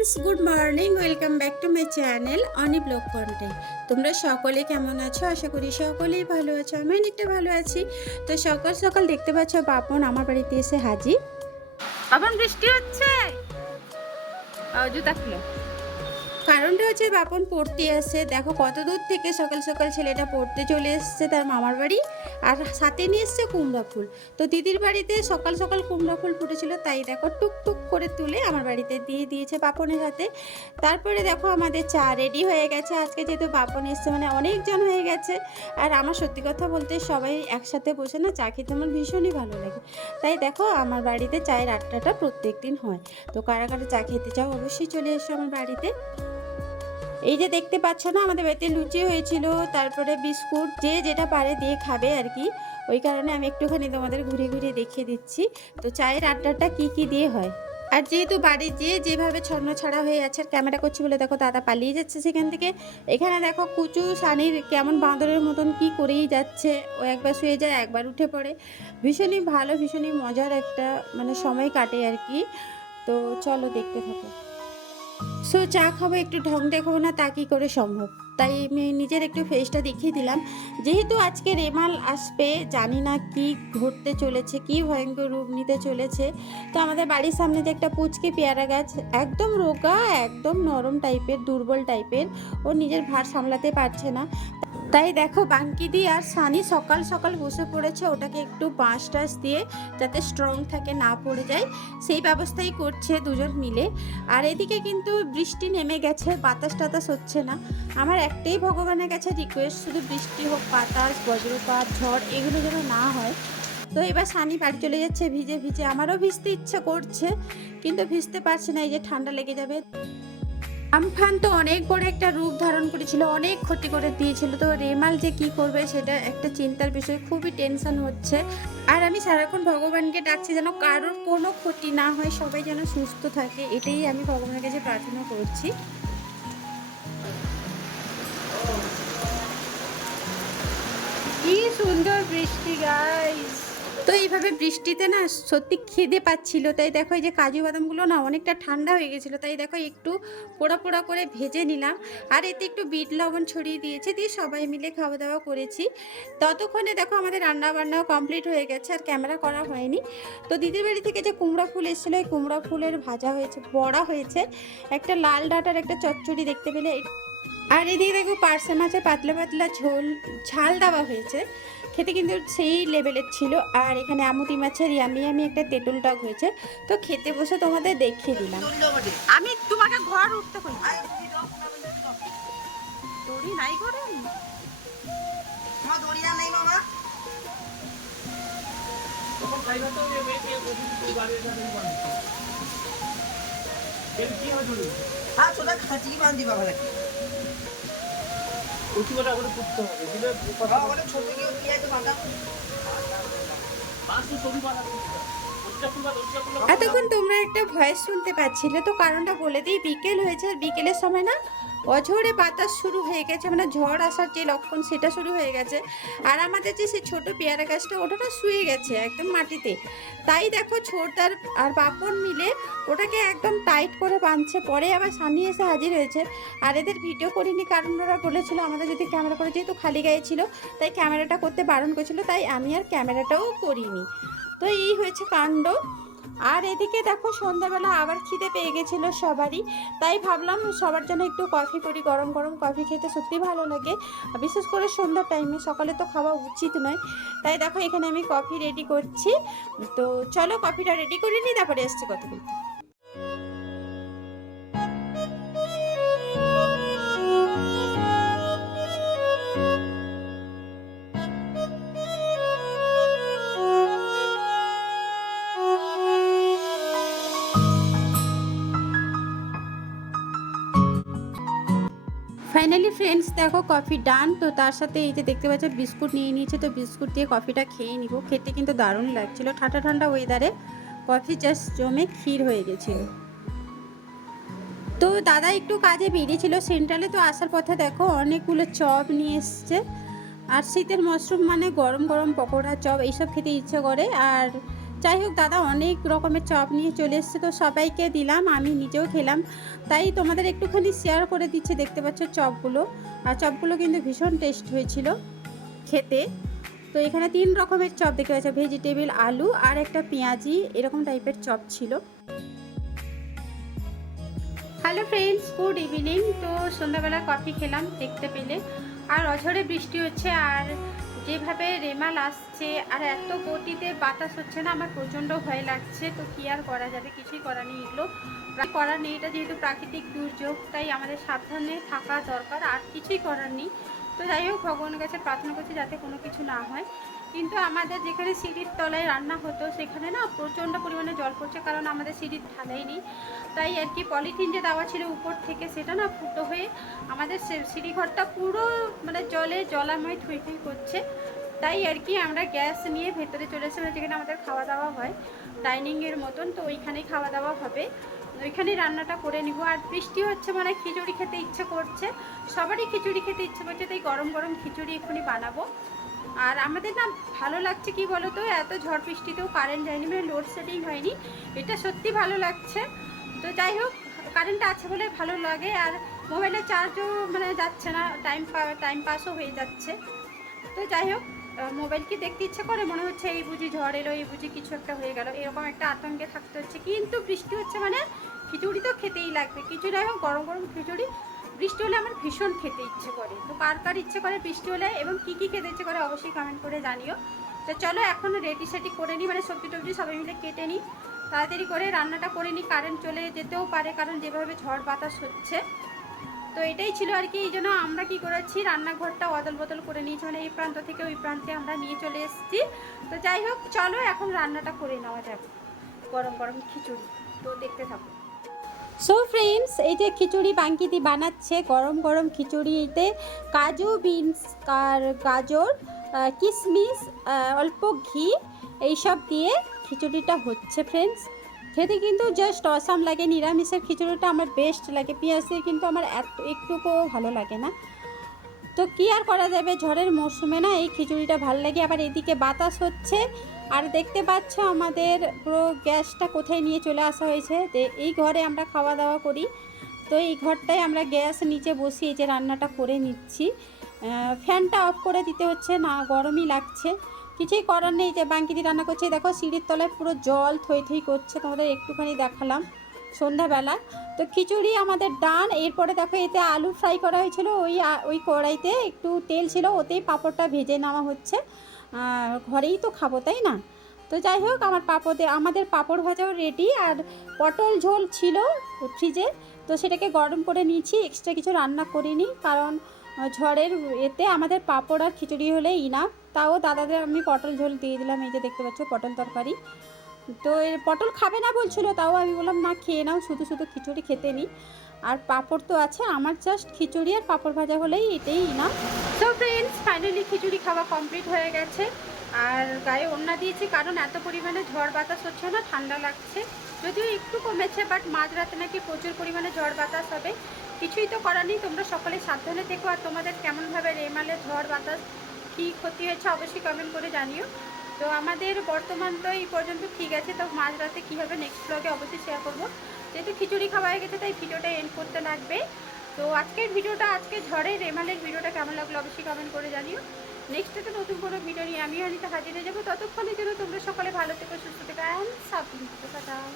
Friends good morning welcome back to my channel Oni blog content তোমরা সকলে কেমন আছো? আশা করি সকলেই ভালো আছো। আমি অনেকটা ভালো আছি। তো সকাল সকাল দেখতে পাচ্ছ বাপন আমার বাড়িতে এসে হাজির। বাপন, বৃষ্টি হচ্ছে? জুতা খুলো। কারণটা হচ্ছে বাপন পড়তে আসছে দেখো কত দূর থেকে সকাল সকাল ছেলেটা পড়তে চলে এসছে তার মামার বাড়ি। আর সাথে নিয়ে এসছে কুমড়া ফুল। তো দিদির বাড়িতে সকাল সকাল কুমড়া ফুল ফুটেছিল, তাই দেখো টুক টুক করে তুলে আমার বাড়িতে দিয়ে দিয়েছে বাপনের হাতে। তারপরে দেখো আমাদের চা রেডি হয়ে গেছে। আজকে যেহেতু বাপন এসছে মানে অনেকজন হয়ে গেছে। আর আমার সত্যি কথা বলতে সবাই একসাথে বসে না চা খেতে আমার ভীষণই ভালো লাগে। তাই দেখো আমার বাড়িতে চায়ের আড্ডাটা প্রত্যেক দিন হয়। তো কারা কারা চা খেতে চাও অবশ্যই চলে এসো আমার বাড়িতে। এই যে দেখতে পাচ্ছ না, আমাদের বাড়িতে লুচি হয়েছিল, তারপরে বিস্কুট, যে যেটা পারে দিয়ে খাবে আর কি। ওই কারণে আমি একটুখানি তোমাদের ঘুরে ঘুরে দেখিয়ে দিচ্ছি। তো চায়ের আড্ডাটা কি কি দিয়ে হয়? আর যেহেতু বাড়ি যে যেভাবে ছন্ন ছাড়া হয়ে আছে আর ক্যামেরা করছি বলে দেখো দাদা পালিয়ে যাচ্ছে সেখান থেকে। এখানে দেখো কুচু সানির কেমন বাঁদরের মতন কি করেই যাচ্ছে। ও একবার শুয়ে যায়, একবার উঠে পড়ে। ভীষণই ভালো, ভীষণই মজার একটা মানে সময় কাটে আর কি। তো চলো দেখতে থাকো। সো চা খাব, একটু ঢং দেখাবো না, তা কী করে সম্ভব? তাই আমি নিজের একটু ফেসটা দেখিয়ে দিলাম। যেহেতু আজকে রেমাল আসবে, জানি না কি ঘটতে চলেছে, কি ভয়ঙ্কর রূপ নিতে চলেছে। তো আমাদের বাড়ির সামনে যে একটা পুচকে পেয়ারা গাছ, একদম রোগা, একদম নরম টাইপের দুর্বল টাইপের ও নিজের ভার সামলাতে পারছে না। তাই দেখো বাঙ্কিদি আর সানি সকাল সকাল বসে পড়েছে। ওটাকে একটু বাঁশ টাস দিয়ে যাতে স্ট্রং থাকে, না পড়ে যায়, সেই ব্যবস্থাই করছে দুজন মিলে। আর এদিকে কিন্তু বৃষ্টি নেমে গেছে, বাতাস টাতাস হচ্ছে না। আমার একটাই ভগবানের কাছে রিকোয়েস্ট শুধু বৃষ্টি হোক, বাতাস, বজ্রপাত, ঝড়, এগুলো যেন না হয়। তো এবার সানি বাড়ি চলে যাচ্ছে, ভিজে ভিজে। আমারও ভিজতে ইচ্ছে করছে, কিন্তু ভিজতে পারছে না, এই যে ঠান্ডা লেগে যাবে। আমফান তো অনেক বড় একটা রূপ ধারণ করেছিল, অনেক ক্ষতি করে দিয়েছিল। তো রেমাল যে কি করবে সেটা একটা চিন্তার বিষয়, খুবই টেনশন হচ্ছে। আর আমি সারাক্ষণ ভগবানকে ডাকছি যেন কারোর কোনো ক্ষতি না হয়, সবাই যেন সুস্থ থাকে, এটাই আমি ভগবানের কাছে প্রার্থনা করছি। কি সুন্দর বৃষ্টি গাইস তো এইভাবে বৃষ্টিতে না সত্যি খিদে পাচ্ছিল। তাই দেখো এই যে কাজু বাদামগুলো না অনেকটা ঠান্ডা হয়ে গেছিল, তাই দেখো একটু পোড়া পোড়া করে ভেজে নিলাম। আর এতে একটু বিট লবণ ছড়িয়ে দিয়েছে, দিয়ে সবাই মিলে খাওয়া দাওয়া করেছি। ততক্ষণে দেখো আমাদের রান্না বান্নাও কমপ্লিট হয়ে গেছে, আর ক্যামেরা করা হয়নি। তো দিদির বাড়ি থেকে যে কুমড়া ফুল এসেছিল ওই কুমড়া ফুলের ভাজা হয়েছে, বড়া হয়েছে, একটা লাল ডাটার একটা চচ্চড়ি দেখতে পেলে। আর এদিকে দেখো পার্সে মাছে পাতলা পাতলা ঝোল, ঝাল দেওয়া হয়েছে। খেতে কিন্তু সেই লেভেলের ছিল। আর এখানে আমুটি মাছের ইয়ামি আমি একটা তেঁতুল টক হয়েছে। তো খেতে বসে তোমাদের দেখিয়ে দিলাম। আমি তোমাকে ঘর উঠতে কই? দড়ি নাই ঘরে? মামা। হ্যাঁ খাঁচি বাবা নাকি উঁচুটা করে করতে হবে দিলে ছবি গিয়ে দিয়ে তো বাঁধা পাঁচশো ছবি বানাতে এতক্ষণ তোমরা একটা ভয়েস শুনতে পাচ্ছিলে, তো কারণটা বলে দিই, বিকেল হয়েছে আর বিকেলের সময় না অঝরে বাতাস শুরু হয়ে গেছে মানে ঝড় আসার যে লক্ষণ সেটা শুরু হয়ে গেছে। আর আমাদের যে সেই ছোট পেয়ারা গাছটা, ওটা না শুয়ে গেছে একদম মাটিতে। তাই দেখো ছোট আর পাপন মিলে ওটাকে একদম টাইট করে বাঁধছে। পরে আবার সানি এসে হাজির হয়েছে। আর এদের ভিডিও করিনি কারণ ওরা বলেছিল আমাদের যদি ক্যামেরা করে যেহেতু খালি গায়ে ছিল, তাই ক্যামেরাটা করতে বারণ করেছিল, তাই আমি আর ক্যামেরাটাও করিনি। তো এই হয়েছে কাণ্ড। আর এদিকে দেখো সন্ধ্যাবেলা আবার খিদে পেয়ে গেছিল সবারই। তাই ভাবলাম সবার জন্য একটু কফি করি, গরম গরম কফি খেতে সত্যি ভালো লাগে। বিশেষ করে সন্ধ্যার টাইমে সকালে তো খাওয়া উচিত নয়। তাই দেখো এখানে আমি কফি রেডি করছি। তো চলো কফিটা রেডি করে নিই, তারপরে এসছি কথা বলতে। ফাইনালি ফ্রেন্ডস দেখো কফি ডান তো তার সাথে এই যে দেখতে পাচ্ছ, বিস্কুট নিয়ে নিয়েছে, তো বিস্কুট দিয়ে কফিটা খেয়ে নিব। খেতে কিন্তু দারুণ লাগছিল। ঠান্ডা ঠান্ডা ওয়েদারে কফি জাস্ট জমে ক্ষীর হয়ে গেছিল তো দাদা একটু কাজে বেরিয়েছিল সেন্ট্রালে তো আসার পথে দেখো, অনেকগুলো চপ নিয়ে এসছে। আর শীতের মশরুম মানে গরম গরম পকোড়া, চপ, এইসব খেতে ইচ্ছে করে। আর যাই হোক, দাদা অনেক রকমের চপ নিয়ে চলে এসছে, তো সবাইকে দিলাম, আমি নিজেও খেলাম। তাই তোমাদের একটুখানি শেয়ার করে দিচ্ছে, দেখতে পাচ্ছ চপগুলো। আর চপগুলো কিন্তু ভীষণ টেস্ট হয়েছিল খেতে। তো এখানে তিন রকমের চপ দেখতে পাচ্ছ ভেজিটেবিল আলু আর একটা পেঁয়াজি, এরকম টাইপের চপ ছিল। হ্যালো ফ্রেন্ডস গুড ইভিনিং তো সন্ধ্যাবেলা কফি খেলাম, দেখতে পেলে। আর অঝরে বৃষ্টি হচ্ছে, আর যেভাবে রেমাল আসছে আর এত গতিতে বাতাস হচ্ছে না, আমার প্রচণ্ড ভয় লাগছে। তো কী আর করা যাবে? কিছুই করা নেই এগুলো। করার নেই, এটা যেহেতু প্রাকৃতিক দুর্যোগ, তাই আমাদের সাবধানে থাকা দরকার, আর কিছুই করার নেই। তো যাই হোক, ভগবানের কাছে প্রার্থনা করছি যাতে কোনো কিছু না হয়। কিন্তু আমাদের যেখানে সিঁড়ির তলায় রান্না হতো, সেখানে না প্রচণ্ড পরিমাণে জল পড়ছে, কারণ আমাদের সিঁড়ির ঢালাই নেই তাই আর কি পলিথিন যে দেওয়া ছিল উপর থেকে, সেটা না ফুটো হয়ে আমাদের সিঁড়িঘরটা পুরো মানে জলে জলাময় থুই থুই করছে। তাই আর কি আমরা গ্যাস নিয়ে ভেতরে চলে এসে মানে যেখানে আমাদের খাওয়া দাওয়া হয় ডাইনিংয়ের মতন। তো ওইখানেই খাওয়া দাওয়া হবে। ওইখানেই রান্নাটা করে নিব। আর বৃষ্টি হচ্ছে মানে খিচুড়ি খেতে ইচ্ছে করছে। সবারই খিচুড়ি খেতে ইচ্ছে করছে, তাই গরম গরম খিচুড়ি এক্ষুনি বানাবো। আর আমাদের না ভালো লাগছে কি বলো তো এত ঝড় বৃষ্টিতেও কারেন্ট যায়নি মানে লোডশেডিং হয়নি। এটা সত্যি ভালো লাগছে। তো যাই হোক কারেন্ট আছে বলে ভালো লাগে। আর মোবাইলের চার্জও মানে যাচ্ছে না টাইম টাইম পাসও হয়ে যাচ্ছে। তো যাই হোক মোবাইল কি দেখতে ইচ্ছে করে? মনে হচ্ছে এই বুঝি ঝড় এলো, এই বুঝি কিছু একটা হয়ে গেল। এরকম একটা আতঙ্কে থাকতে হচ্ছে। কিন্তু বৃষ্টি হচ্ছে মানে খিচুড়ি তো খেতেই লাগবে। যাই হোক, গরম গরম খিচুড়ি বৃষ্টি হলে আমার ভীষণ খেতে ইচ্ছে করে। তো কার কার ইচ্ছে করে বৃষ্টি হলে এবং কী কী খেতে ইচ্ছে করে অবশ্যই কমেন্ট করে জানিও। তো চলো এখন রেডি সেটি করে নিই মানে সবজি টবজি সবাই মিলে কেটে নিই। তাড়াতাড়ি করে রান্নাটা করে নিই কারেন্ট চলে যেতেও পারে কারণ যেভাবে ঝড় বাতাস হচ্ছে। তো এটাই ছিল আর কি, এই জন্য আমরা কি করেছি, রান্নাঘরটা অদল বদল করে নিয়েছি মানে এই প্রান্ত থেকে ওই প্রান্তে আমরা নিয়ে চলে এসেছি। তো যাই হোক, চলো এখন রান্নাটা করে নেওয়া যাবে গরম গরম খিচুড়ি। তো দেখতে থাকো। সো ফ্রেন্ডস এই যে খিচুড়ি বাঙ্কিতি বানাচ্ছে, গরম গরম খিচুড়িতে কাজু বিনস আর গাজর কিশমিশ অল্প ঘি, এইসব দিয়ে খিচুড়িটা হচ্ছে ফ্রেন্ডস খেতে কিন্তু জাস্ট অসাম লাগে, নিরামিষের খিচুড়িটা আমার বেস্ট লাগে, পেঁয়াজ কিন্তু আমার এত, একটুকুও ভালো লাগে না। তো কি আর করা যাবে, ঝড়ের মরশুমে না এই খিচুড়িটা ভালো লাগে, আবার এদিকে বাতাস হচ্ছে। আর দেখতে পাচ্ছ আমাদের পুরো গ্যাসটা কোথায় নিয়ে চলে আসা হয়েছে? যে এই ঘরে আমরা খাওয়া দাওয়া করি। তো এই ঘরটায় আমরা গ্যাস নিচে বসিয়ে যে রান্নাটা করে নিচ্ছি। ফ্যানটা অফ করে দিতে হচ্ছে, না গরমই লাগছে। কিছুই করার নেই, যে বাঙ্কিদি রান্না করছে। দেখো, সিঁড়ির তলায় পুরো জল থই থই করছে। তোমাদের একটুখানি দেখালাম সন্ধ্যাবেলা। তো খিচুড়ি আমাদের ডান, এরপরে দেখো এতে আলু ফ্রাই করা হয়েছিল। ওই ওই কড়াইতে একটু তেল ছিল, ওতেই পাঁপড়টা ভেজে নেওয়া হচ্ছে। ঘরেই তো খাব, তাই না? তো যাই হোক, আমার পাঁপড়ে, আমাদের পাঁপড় ভাজাও রেডি আর পটল ঝোল ছিল ফ্রিজে তো সেটাকে গরম করে নিয়েছি এক্সট্রা কিছু রান্না করিনি কারণ ঝড়ের এতে আমাদের পাঁপড় আর খিচুড়ি হলে ইনাফ তাও দাদাদের আমি পটল ঝোল দিয়ে দিলাম, এই যে দেখতে পাচ্ছ পটল তরকারি। তো পটল খাবে না বলছিল, তাও আমি বললাম, না, খেয়ে নাও, শুধু শুধু খিচুড়ি খেতে নিই আর পাঁপড় তো আছে, আমার জাস্ট খিচুড়ি আর পাঁপড় ভাজা হলেই এটাই না তো ফ্রেন্ডস ফাইনালি খিচুড়ি খাওয়া কমপ্লিট হয়ে গেছে। আর গায়ে ওড়না দিয়েছি কারণ এত পরিমাণে ঝড় বাতাস হচ্ছে না, ঠান্ডা লাগছে। যদিও একটু কমেছে বাট মাঝরাতে নাকি প্রচুর পরিমাণে ঝড় বাতাস হবে। কিছুই তো করার নেই, তোমরা সকলে সাবধানে থেকো। আর তোমাদের কেমনভাবে রেমালে ঝড় বাতাস কী ক্ষতি হয়েছে অবশ্যই কমেন্ট করে জানিও। তো আমাদের বর্তমান তো এই পর্যন্ত ঠিক আছে। তো মাঝরাতে কী হবে নেক্সট ব্লগে অবশ্যই শেয়ার করব। যেহেতু খিচুড়ি খাওয়া হয়ে গেছে, তাই ভিডিওটা এন্ড করতে লাগবে। তো আজকের ভিডিওটা, আজকে ঝড়ে রেমালের ভিডিওটা কেমন লাগল অবশ্যই কমেন্ট করে জানিও। নেক্সট একটা নতুন কোনো ভিডিও নিয়ে আমি, অনিতা হাজির যাব। ততক্ষণের জন্য তোমরা সকলে ভালো থেকে, সুস্থ থেকো অ্যান্ড সাবধান